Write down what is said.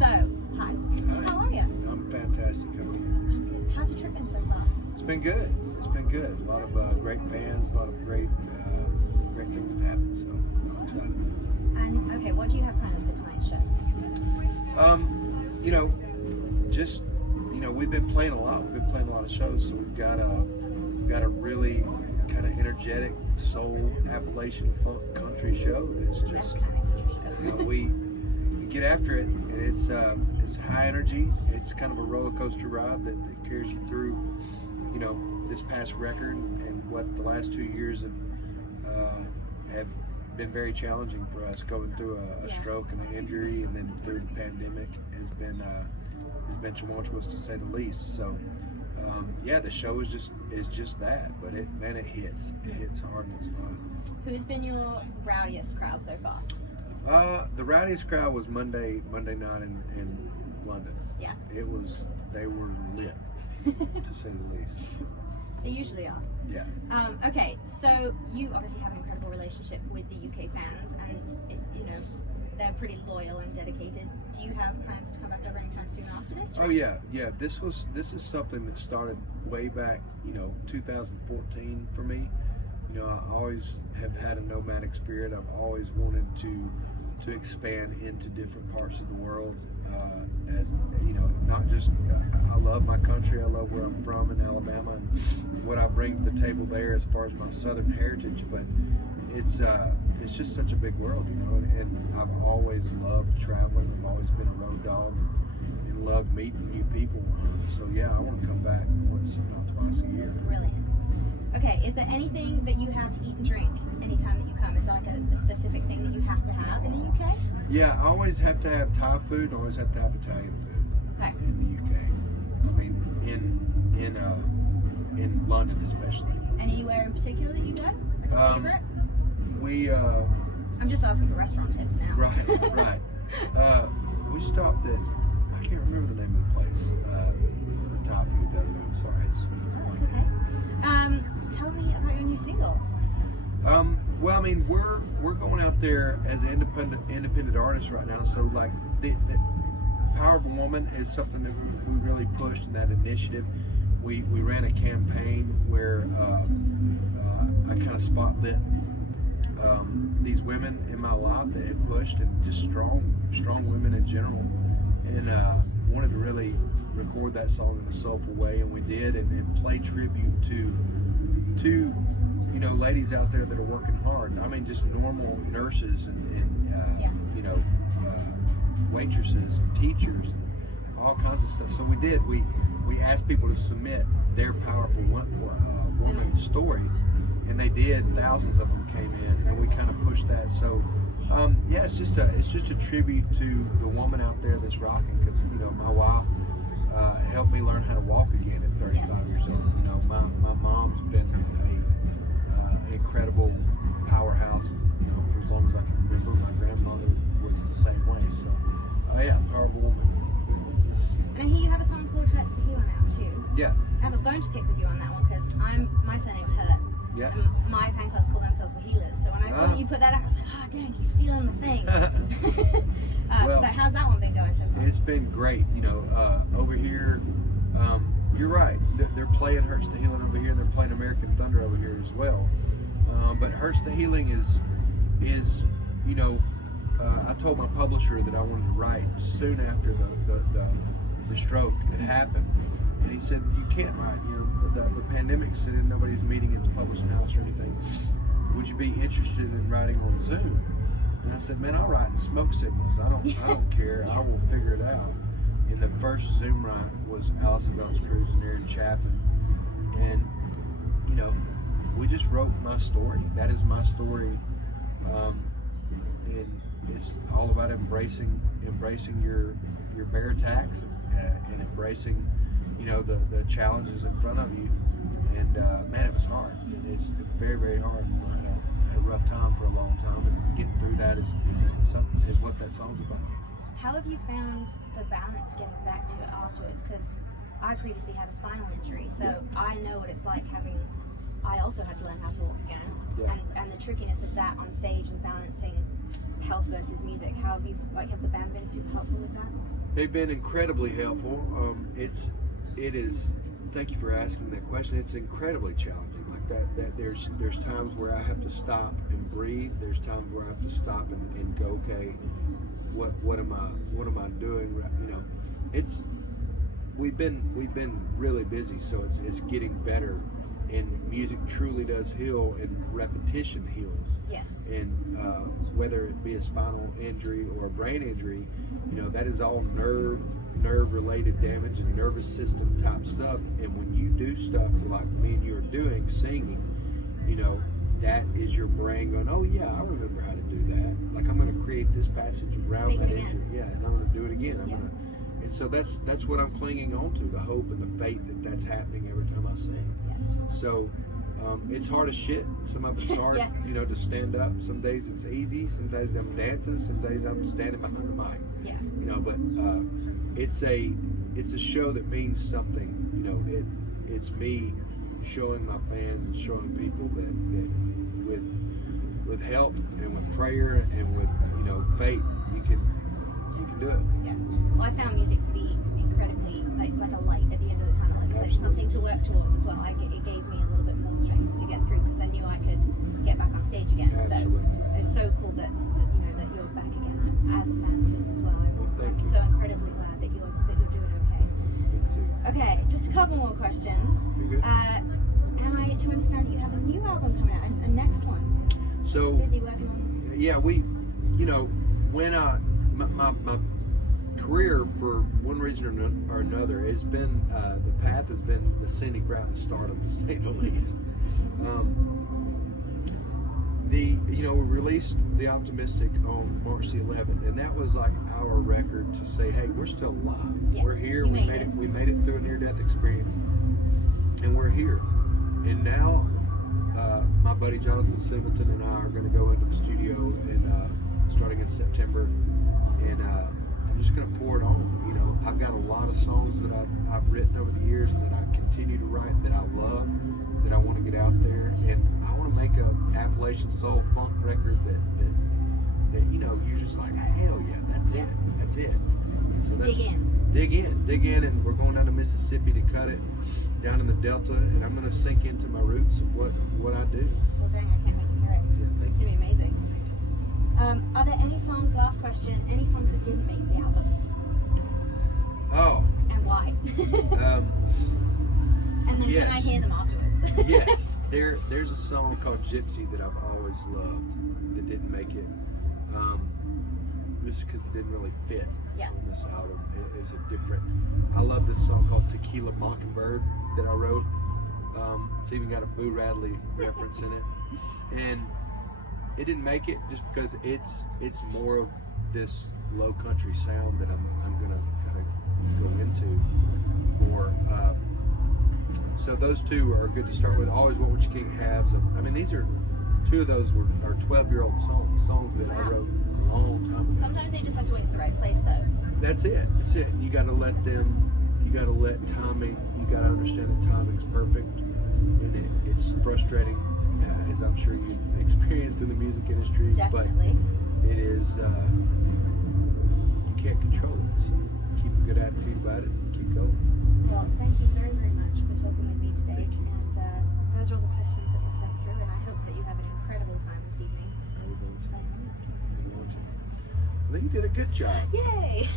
So, hi. How are you? I'm fantastic. How are you? How's your trip been so far? It's been good. It's been good. A lot of great fans, a lot of great things have happened. So I'm excited. And okay, what do you have planned for tonight's show? We've been playing a lot. We've been playing a lot of shows. So we've got a really kind of energetic soul Appalachian folk country show that's just we get after it, and it's high energy. It's kind of a roller coaster ride that carries you through this past record and what the last 2 years have been very challenging for us, going through a stroke and an injury, and then through the pandemic has been tumultuous to say the least. So the show is just that, but it hits hard and it's fun. Who's been your rowdiest crowd so far? The rowdiest crowd was Monday night in London. Yeah. They were lit, to say the least. They usually are. Yeah. Okay, so you obviously have an incredible relationship with the UK fans, and they're pretty loyal and dedicated. Do you have plans to come back over anytime soon after this? Oh yeah. This is something that started way back, 2014 for me. I always have had a nomadic spirit. I've always wanted to expand into different parts of the world. Not just I love my country. I love where I'm from in Alabama and what I bring to the table there as far as my Southern heritage. But it's just such a big world, and I've always loved traveling. I've always been a road dog and loved meeting new people. So yeah, I want to come back once, twice a year. Brilliant. Okay, is there anything that you have to eat and drink anytime that you come? Is there like a specific thing that you have to have in the UK? Yeah, I always have to have Thai food. I always have to have Italian food. Okay. In the UK. I mean, in London especially. Anywhere in particular that you go? Like a favorite? I'm just asking for restaurant tips now. Right. We stopped at, I can't remember the name of the place. The Thai food the other day. I'm sorry. That's okay. Tell me about your new single. Well, I mean, we're going out there as an independent artist right now. So like the Power of a Woman is something that we really pushed in that initiative. We ran a campaign where I kind of spotlit these women in my life that had pushed, and just strong women in general, and wanted to really record that song in a soulful way, and we did, and play tribute to ladies out there that are working hard. I mean, just normal nurses and waitresses and teachers and all kinds of stuff. So we did. We asked people to submit their powerful woman stories, and they did. Thousands of them came in, and we kind of pushed that. So it's just a tribute to the woman out there that's rocking. Because my wife helped me learn how to walk again at 35 years old. My mom's been an incredible powerhouse, for as long as I can remember. My grandmother was the same way. So powerful woman. And I hear you have a song called Hurts the Healer now too. Yeah. I have a bone to pick with you on that one, because my surname's Hurt. Yeah. And my fan clubs call themselves the Healers. So when I saw that you put that out, I was like, oh dang, he's stealing my thing. But how's that one been going so far? It's been great. Over here, you're right. They're playing Hurts the Healing over here, and they're playing American Thunder over here as well. But Hurts the Healing is I told my publisher that I wanted to write soon after the stroke had happened, and he said, you can't write. The pandemic's in, nobody's meeting at the publishing house or anything. Would you be interested in writing on Zoom? And I said, man, I'll write in smoke signals. I don't care. I will figure it out. And the first Zoom write was Allison Belts cruising there in Chaffin, and we just wrote my story. That is my story, and it's all about embracing your bear attacks and embracing the challenges in front of you. And man, it was hard. It's very, very hard. I had a rough time for a long time, and getting through that is what that song's about. How have you found the balance getting back to it afterwards? Because I previously had a spinal injury, so I know what it's like I also had to learn how to walk again, and the trickiness of that on stage and balancing health versus music. How have the band been super helpful with that? They've been incredibly helpful. It is. Thank you for asking that question. It's incredibly challenging. Like that there's times where I have to stop and breathe. There's times where I have to stop and go, okay, what am I doing? You know, we've been really busy, so it's getting better. And music truly does heal, and repetition heals. Yes. And whether it be a spinal injury or a brain injury, you know, that is all nerve related damage and nervous system type stuff. And when you do stuff like me and you are doing, singing, you know, that is your brain going, oh yeah, I remember how to do that. Like, I'm going to create this passage around that injury. Yeah, and I'm going to do it again. And so that's what I'm clinging on to, the hope and the faith that that's happening every time I sing. So it's hard as shit. Some of it's hard, you know, to stand up. Some days it's easy. Some days I'm dancing. Some days I'm standing behind the mic. Yeah. You know, but it's a show that means something. You know, it's me showing my fans and showing people that with help and with prayer and with, you know, faith, you can do it. Yeah. Well, I found music to be incredibly like a light at the end of the tunnel. Like I said, something to work towards as well. It gave me a little bit more strength to get through, because I knew I could get back on stage again. Absolutely. So it's so cool that you know that you're back again as a fan of this as well. Thank you. So incredibly glad that you're doing okay. Me too. Okay, just a couple more questions. You good? Am I to understand that you have a new album coming out, a next one? So Busy working on. yeah, you know, when my career, for one reason or another, has been the path has been the scenic route to stardom, to say the least. We released The Optimistic on March the 11th, and that was like our record to say, hey, we're still alive. Yeah, we're here. We made it through a near-death experience, and we're here. And now my buddy Jonathan Singleton and I are going to go into the studio starting in September, and I'm just going to pour it on. You know, I've got a lot of songs that I've written over the years and that I continue to write, that I love, that I want to get out there, and I want to make a Appalachian soul funk record that you know, you're just like, hell yeah, that's it. So that's, dig in, and we're going down to Mississippi to cut it, down in the Delta, and I'm going to sink into my roots of what I do. Well, dang, I can't wait to hear it. Yeah, It's going to be amazing. Are there any songs, last question, any songs that didn't make the album? Oh. And why? And then yes. Can I hear them afterwards? Yes. There's a song called Gypsy that I've always loved that didn't make it. Just because it didn't really fit on this album. It is a different. I love this song called Tequila Mockingbird that I wrote. It's even got a Boo Radley reference in it, and it didn't make it just because it's more of this low country sound that I'm gonna kind of go into more. So those two are good to start with. Always What Would Your King Have? I mean, these are two of those are 12-year-old songs that I wrote a long time ago. Sometimes they just have to wait for the right place, though. That's it. You got to let timing, you got to understand that timing's perfect, and it's frustrating, as I'm sure you've experienced in the music industry. Definitely. But it is, you can't control it, so keep a good attitude about it and keep going. Well, thank you very, very much for talking with me today. And those are all the questions that were sent through, and I hope that you have an incredible time this evening. I think you did a good job. Yay!